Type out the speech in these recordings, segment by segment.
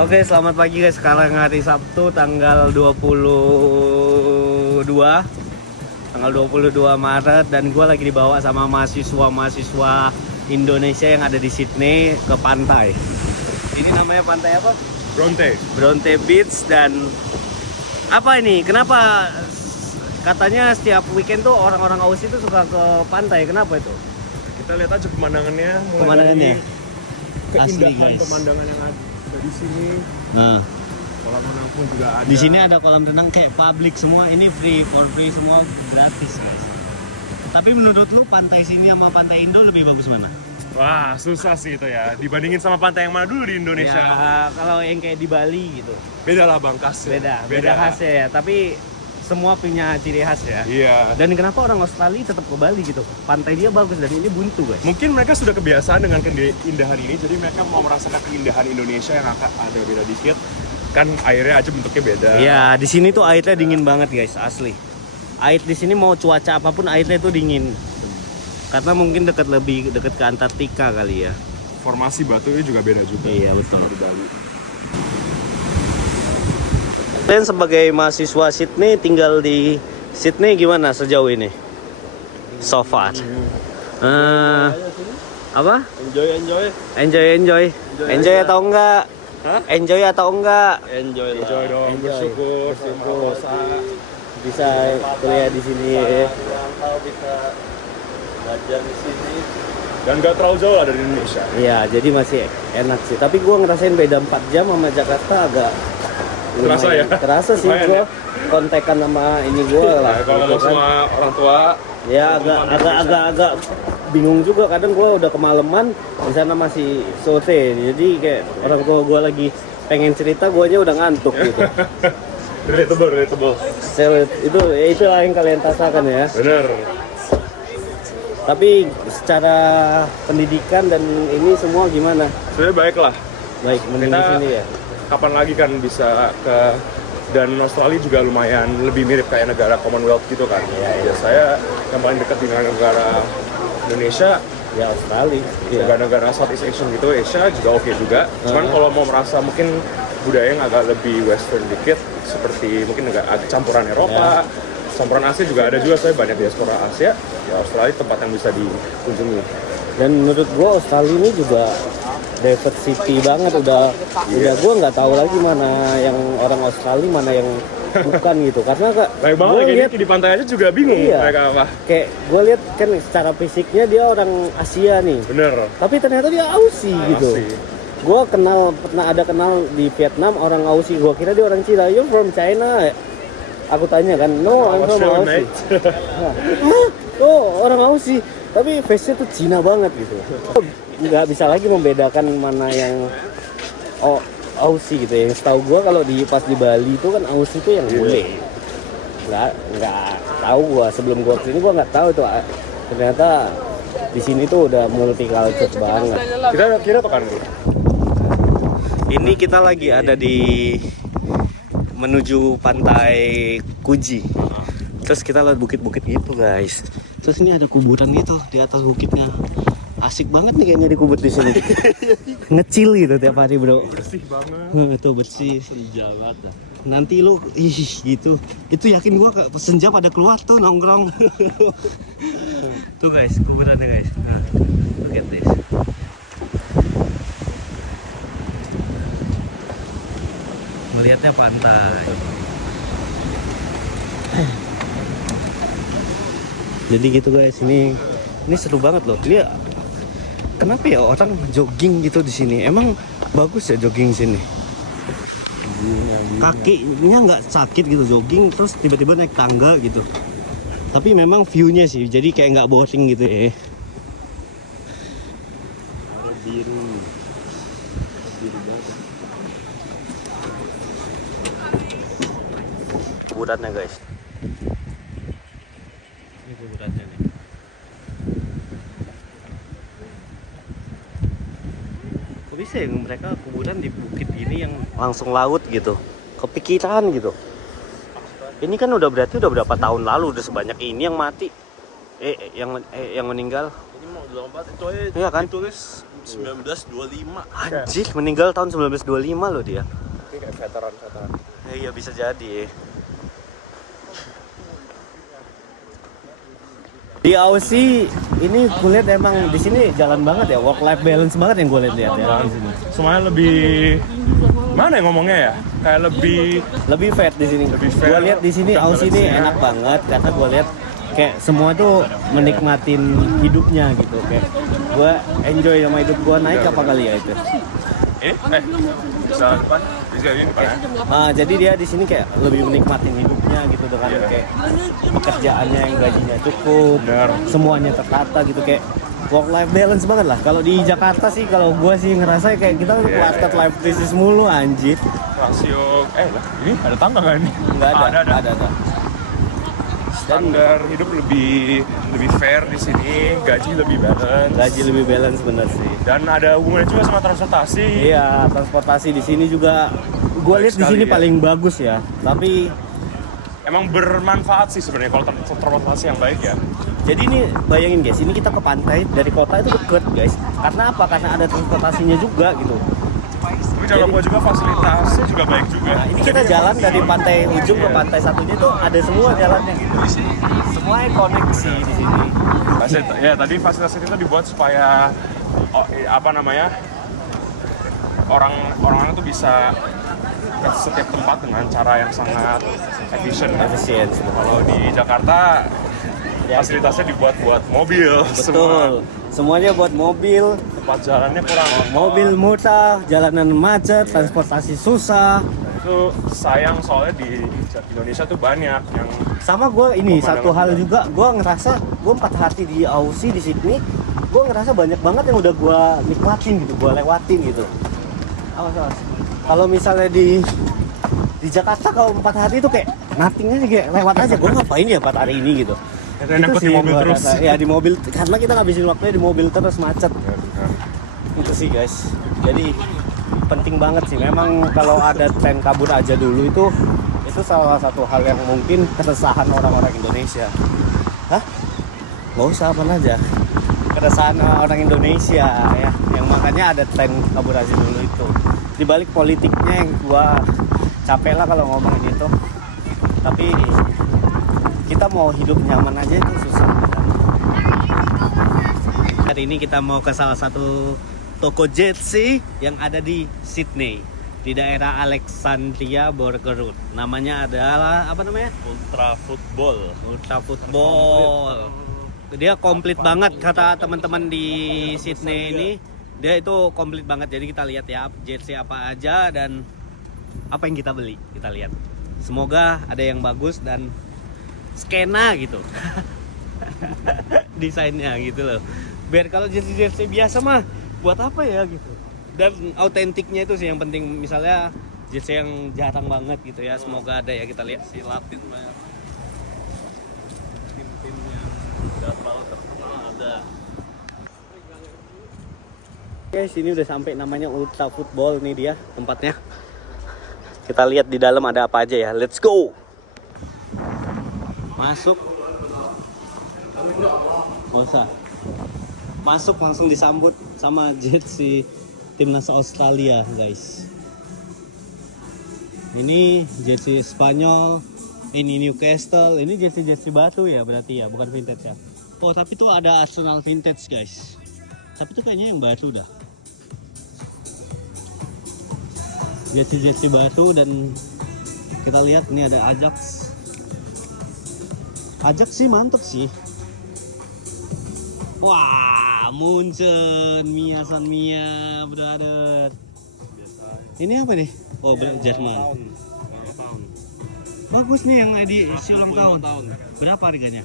Oke, selamat pagi guys. Sekarang hari Sabtu tanggal 22 Maret dan gue lagi dibawa sama mahasiswa Indonesia yang ada di Sydney ke pantai. Ini namanya pantai apa? Bronte Beach. Dan apa ini? Kenapa katanya setiap weekend tuh orang-orang Aussie itu suka ke pantai? Kenapa itu? Kita lihat aja pemandangannya. Pemandangannya Keindahan asli, guys. pemandangan yang ada di sini. Nah, Kolam renang pun juga ada. di sini ada kolam renang kayak public semua. Ini for free semua, gratis guys. Tapi menurut lu pantai sini sama pantai Indo lebih bagus mana? Wah, susah sih itu ya. Dibandingin sama pantai yang mana dulu di Indonesia. Ya, kalau yang kayak di Bali gitu. Beda lah Bang, khasnya. Beda khasnya ya. Tapi semua punya ciri khas ya. Iya. Dan kenapa orang Australia tetap ke Bali gitu? Pantai dia bagus dan ini buntu guys. Mungkin mereka sudah kebiasaan dengan keindahan ini, jadi mereka mau merasakan keindahan Indonesia yang ada beda dikit. Kan airnya aja bentuknya beda. Iya, di sini tuh airnya dingin banget guys, asli. Air di sini mau cuaca apapun airnya tuh dingin. Karena mungkin lebih dekat ke Antartika kali ya. Formasi batunya juga beda juga. Iya, betul. Sama di Bali. Dan sebagai mahasiswa Sydney tinggal di Sydney gimana sejauh ini? So far. Apa? Enjoy atau enggak? Hah? Enjoy atau enggak? Enjoy dong, bersyukur, Bisa kuliah di sini ya. Bisa belajar di sini. Dan gak terlalu jauh lah dari Indonesia. Iya, jadi masih enak sih. Tapi gua ngerasain beda 4 jam sama Jakarta agak Terasa ya? Terasa sih Lumayan gua ya? kontekan sama ini gua lah. Nah, kalau gitu kan. sama orang tua, Ya agak bingung juga, kadang gue udah kemalaman di sana masih sote, jadi kayak orang tua gue lagi pengen cerita, guanya udah ngantuk gitu. relatable. Itu lah yang kalian rasakan ya. Bener. Tapi secara pendidikan dan ini semua gimana? Sebenarnya baik lah. Baik, mending di sini ya. Kapan lagi kan bisa ke, dan Australia juga lumayan lebih mirip kayak negara Commonwealth gitu kan. Ya saya yang paling dekat dengan negara Indonesia Ya Australia. Ya. negara-negara Southeast Asian gitu, Asia juga oke juga. Cuman kalau mau merasa mungkin budaya yang agak lebih western dikit, seperti mungkin agak campuran Eropa, campuran Asia juga ada juga. Saya banyak diaspora Asia, ya Australia tempat yang bisa dikunjungi. Dan menurut gua Australia ini juga diversity banget, udah gua nggak tahu lagi mana yang orang Australia mana yang bukan gitu, karena Baik banget gua kayak lihat di pantai aja juga bingung Iya. mereka apa. kayak gue lihat kan secara fisiknya dia orang Asia nih, Bener. tapi ternyata dia Aussie gitu. Aussie. Gue pernah ada kenal di Vietnam orang Aussie, gue kira dia orang Cina. You from China? Aku tanya kan, no, I'm from Australian, Aussie. mate. Hah? Oh, orang Aussie, tapi face-nya tuh Cina banget gitu. Nggak bisa lagi membedakan mana yang Aussie gitu ya. Yang setahu gue kalau pas di Bali itu kan Aussie itu yang bule. Nggak tahu gue, sebelum gue kesini gue nggak tahu itu. Ternyata di sini tuh udah multicultural banget. Kita kira apa kan? Ini kita lagi ada di menuju pantai Kuji. Terus kita lihat bukit-bukit gitu guys. Terus ini ada kuburan gitu di atas bukitnya. Asik banget nih kayaknya dikubur di sini. Ngecil gitu tiap hari bro. Bersih banget. Itu bersih. Senja banget dah. Nanti lu gitu. Itu yakin gua senja pada keluar tuh nongkrong. Tuh guys, kuburannya guys. Nah, look at this. Melihatnya pantai. Jadi gitu guys, ini seru banget loh. Ini kenapa ya orang jogging gitu di sini? Emang bagus ya jogging sini? Kakinya nggak sakit gitu jogging, terus tiba-tiba naik tangga gitu. Tapi memang view-nya sih, jadi kayak nggak boring gitu ya. Biru banget. Kuburannya guys. Ini kuburannya nih. Kok bisa ya mereka kuburan di bukit gini yang langsung laut gitu? Kepikiran gitu. Ini kan udah berarti udah berapa tahun lalu udah sebanyak ini yang mati. Yang meninggal. Ini mau lama banget itu aja. Iya kan? Ditulis 1925. Anjir, meninggal tahun 1925 loh dia. Ini kayak veteran. Iya bisa jadi. Di Aussie ini kulihat emang di sini jalan banget ya, work life balance banget yang gue lihat ya di sini. Semuanya lebih mana ya ngomongnya ya? Kayak Lebih fair di sini. Lebih fair. Gue lihat di sini Aussie ini enak banget karena gue lihat kayak semua tuh menikmatin hidupnya gitu. Kayak gue enjoy sama hidup gue. Naik apa kali ya itu? Bisa depan? Bisa ini depan ya? Jadi dia di sini kayak lebih menikmatin hidupnya gitu dengan kayak pekerjaannya yang gajinya cukup, semuanya tertata gitu kayak work life balance banget lah. Kalau di Jakarta sih kalau gue sih ngerasa kayak kita quarter life crisis mulu anjir. Rasio ini ada tangga nggak ini? Nggak ada. Standar hidup lebih fair di sini, gaji lebih balance Bener sih. dan ada hubungannya juga sama transportasi. Iya, transportasi di sini juga gue lihat di sini paling bagus ya. Tapi Emang bermanfaat sih sebenarnya kalau transportasi yang baik ya. jadi ini bayangin guys, ini kita ke pantai dari kota itu deket guys. Karena apa? Karena ada transportasinya juga gitu. Tapi jangan lupa juga fasilitasnya juga baik juga. Nah, ini kita jalan dari pantai ujung ke pantai satunya itu ada semua jalannya gitu. Semuanya koneksi di sini. Ya tadi fasilitas itu dibuat supaya orang-orang itu bisa ke setiap tempat dengan cara yang sangat efisien. Kalau di Jakarta fasilitasnya dibuat buat mobil. Betul. Semuanya buat mobil. Tempat jalannya kurang. Mobil murah, jalanan macet, transportasi susah. Itu sayang soalnya di Indonesia tuh banyak yang Sama gue ini satu hal juga, gue ngerasa gue 4 hari di Aussie di Sydney, gue ngerasa banyak banget yang udah gue nikmatin gitu, gue lewatin gitu. Awas. Kalau misalnya di Jakarta kalau 4 hari itu kayak nothing aja, kayak lewat aja. Gue ngapain ya 4 hari ini gitu. enak di mobil terus. Ya di mobil, karena kita ngabisin waktunya di mobil terus macet. Itu sih guys. Jadi penting banget sih. Memang kalau ada tren kabur aja dulu itu salah satu hal yang mungkin keresahan orang-orang Indonesia. Hah? Gak usah apa aja. Keresahan orang Indonesia ya. Yang makanya ada tren kabur aja dulu itu. Di balik politiknya yang gua capek lah kalau ngomongin itu. Tapi kita mau hidup nyaman aja itu susah. Hari ini kita mau ke salah satu toko jersey yang ada di Sydney, di daerah Alexandria Burger Road. Namanya adalah apa namanya? Ultra Football. Dia komplit banget kata teman-teman di Sydney ini. Dia itu komplit banget. Jadi kita lihat ya jersey apa aja dan apa yang kita beli. Kita lihat. Semoga ada yang bagus dan skena gitu. Desainnya gitu loh. Biar kalau jersey biasa mah buat apa ya gitu. Dan autentiknya itu sih yang penting. Misalnya jersey yang jarang banget gitu ya. Semoga ada ya, kita lihat. Si Latin banyak. Tim-tim yang udah terlalu terkenal ada. Guys, ini udah sampai namanya Ultra Football nih dia tempatnya. Kita lihat di dalam ada apa aja ya. Let's go. Masuk. Nggak usah. Masuk langsung disambut sama jersey timnas Australia, guys. Ini jersey Spanyol, ini Newcastle, ini jersey batu ya berarti ya, bukan vintage ya. Oh, tapi tuh ada Arsenal vintage, guys. Tapi tuh kayaknya yang batu dah. Jersey batu dan kita lihat ini ada Ajax. Ajax sih mantep sih. Wah, Munchen, Mia, brother. Ini apa nih? Oh, Jerman. Bagus nih yang edisi ulang tahun. Berapa harganya?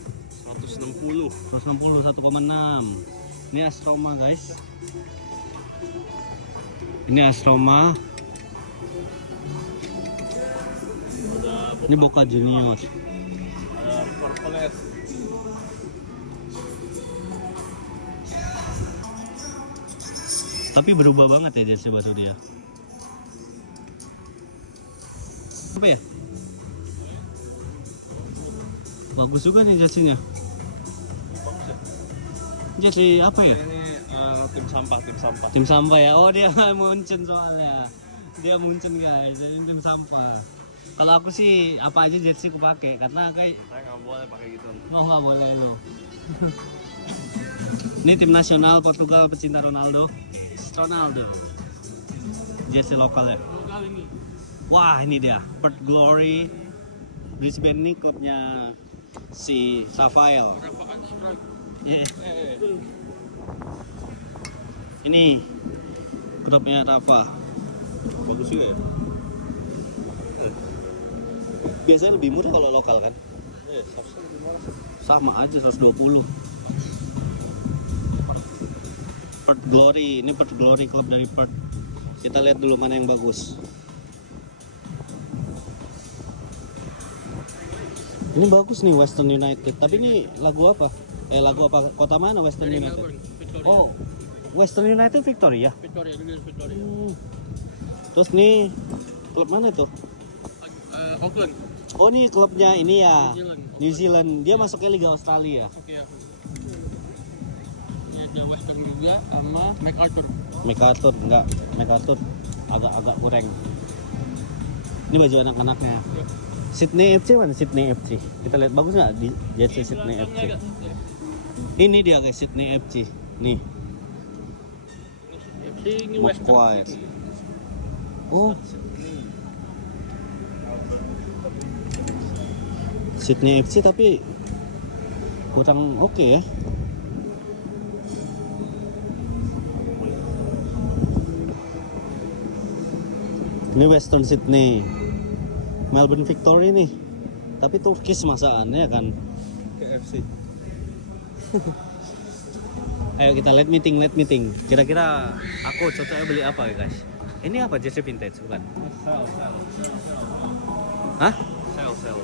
160. 161,6. Ini Astroma, guys. Ini Astroma. Ini Boca Juniors. Ada Purple. Tapi berubah banget ya jersey batu dia. Apa ya? Bagus juga nih jersey-nya. Jersey apa ya? Ini tim sampah. Tim sampah ya. Oh, dia Munchen soalnya. Dia Munchen guys, ini tim sampah. Kalau aku sih apa aja jersey aku pakai karena kayak Saya nggak boleh pakai gitu. nggak boleh lo. Ini tim nasional Portugal pecinta Ronaldo. Ronaldo. Jersey lokal ya. Wah, ini dia. Perth Glory. Brisbane ini klubnya si Rafael. Yeah. Ini klubnya Rafa. Bagus juga ya. Biasanya lebih murah kalau lokal kan? Sama aja 120. Perth Glory, ini Perth Glory klub dari Perth. Kita lihat dulu mana yang bagus. Ini bagus nih Western United. Tapi ini lagu apa? Lagu apa? Kota mana Western United? Oh, Western United Victoria. Victoria. Terus nih klub mana itu? Auckland. Oh, ini klubnya ini ya. Zealand. New Zealand. Dia masuknya Liga Australia. Oke. Ini ada Western juga sama MacArthur. MacArthur agak kurang. Ini baju anak-anaknya. Sydney FC mana? Sydney FC. Kita lihat bagus nggak di jersey Sydney FC? Ini dia guys, Sydney FC. Nih. Ini Western. Macquarie. Oh. Sydney FC tapi kurang oke ya. Ini Western Sydney. Melbourne Victory nih. Tapi Turkish masakannya kan. KFC. Ayo kita let meeting. Kira-kira aku cocoknya beli apa ya guys? Ini apa jersey vintage bukan? Hah? Sel.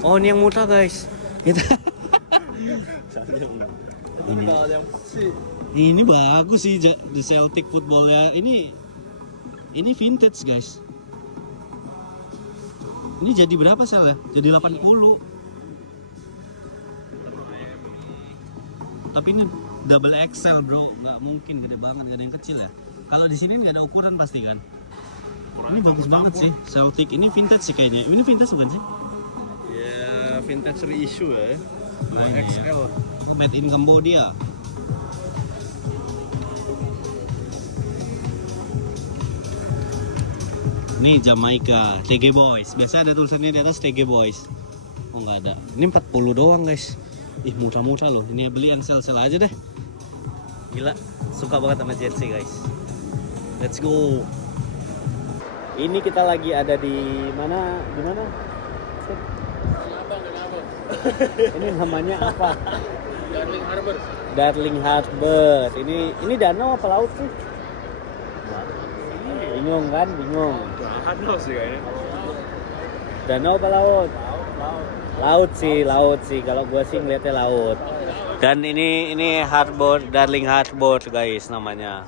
Oh, ini yang murah guys. Kita Itu kalau yang si ini bagus sih di Celtic football ya. Ini vintage guys. Ini jadi berapa sel ya? Jadi 80. Tapi ini double XL bro, nggak mungkin gede banget, nggak ada yang kecil ya. Kalau di sini nggak ada ukuran pasti kan. Ini bagus banget sih Celtic. Ini vintage sih kayaknya. Ini vintage bukan sih? ya vintage reissue ya. Ini XL. Made in Cambodia. Ini Jamaica, TG Boys. Biasa ada tulisannya di atas TG Boys. Oh nggak ada. Ini 40 doang guys. Ih murah-murah loh. Ini beli yang sel-sel aja deh. Gila, suka banget sama jersey guys. Let's go. Ini kita lagi ada di mana? Di mana? Ini namanya apa? Darling Harbour. Darling Harbour. Ini danau apa laut sih? Bingung kan? Bingung. Danau sih kayaknya. Danau apa laut? Laut sih. Kalau gua sih ngeliatnya laut. Dan ini Harbour, Darling Harbour guys namanya.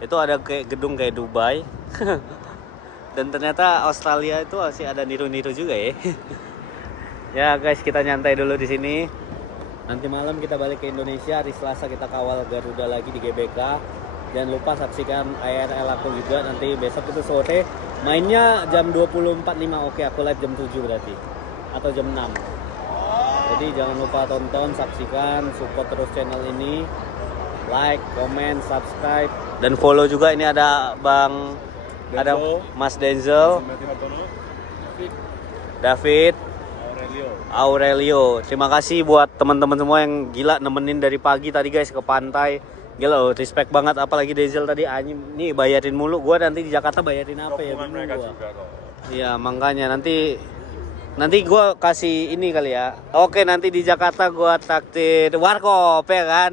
Itu ada kayak gedung kayak Dubai. Dan ternyata Australia itu masih ada niru-niru juga ya. Ya guys, kita nyantai dulu di sini. Nanti malam kita balik ke Indonesia. Hari Selasa kita kawal Garuda lagi di GBK. Jangan lupa saksikan IRL aku juga nanti besok itu sore. Mainnya jam 24.05. Oke, aku live jam 7 berarti. Atau jam 6. Jadi jangan lupa tonton, saksikan, support terus channel ini. Like, comment, subscribe, dan follow juga. Ini ada Bang ada Mas Denzel, David, Aurelio. Terima kasih buat teman-teman semua yang gila nemenin dari pagi tadi guys ke pantai. Gila loh, respect banget. Apalagi Denzel tadi nih bayarin mulu. Gua nanti di Jakarta bayarin apa ya? Mereka juga kok. Iya, makanya nanti gua kasih ini kali ya. Oke, nanti di Jakarta gua traktir warkop ya kan.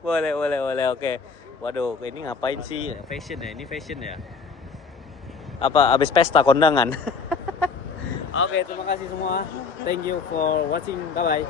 boleh oke. Waduh, ini ngapain sih? Fashion ya? Ini fashion ya? Apa abis pesta kondangan? Oke, terima kasih semua. Thank you for watching. Bye bye.